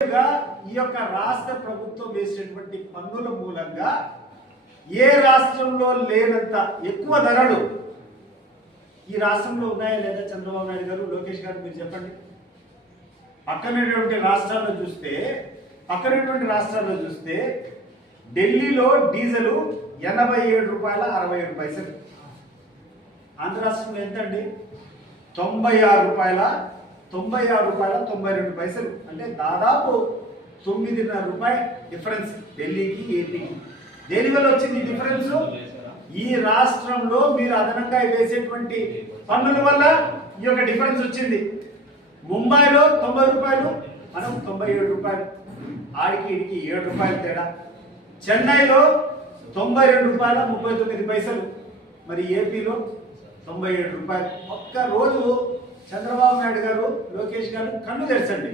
ఈ యొక్క రాష్ట్ర ప్రభుత్వం వేసినటువంటి పన్నుల మూలంగా ఏ రాష్ట్రంలో లేనంత ఎక్కువ ధరలు ఈ రాష్ట్రంలో ఉన్నాయా లేదా? చంద్రబాబు నాయుడు గారు, లోకేష్ గారు మీరు చెప్పండి. పక్కనటువంటి రాష్ట్రాల్లో చూస్తే ఢిల్లీలో డీజిల్ 87 రూపాయల 67 పైసలు. ఆంధ్ర రాష్ట్రంలో ఎంత అండి? 96 రూపాయల 92 పైసలు. అంటే దాదాపు 9.5 రూపాయల డిఫరెన్స్ ఢిల్లీకి, ఏపీకి. దేనివల్ల వచ్చింది డిఫరెన్స్? ఈ రాష్ట్రంలో మీరు అదనంగా వేసేటువంటి పన్నుల వల్ల ఈ యొక్క డిఫరెన్స్ వచ్చింది. ముంబైలో 90 రూపాయలు, మనం 97 రూపాయలు, ఆడికి ఇడికి 7 రూపాయలు తేడా. చెన్నైలో 92 రూపాయల 39 పైసలు, మరి ఏపీలో 97 రూపాయలు. ఒక్క రోజు చంద్రబాబు నాయుడు గారు, లోకేష్ గారు కన్ను తెరచండి.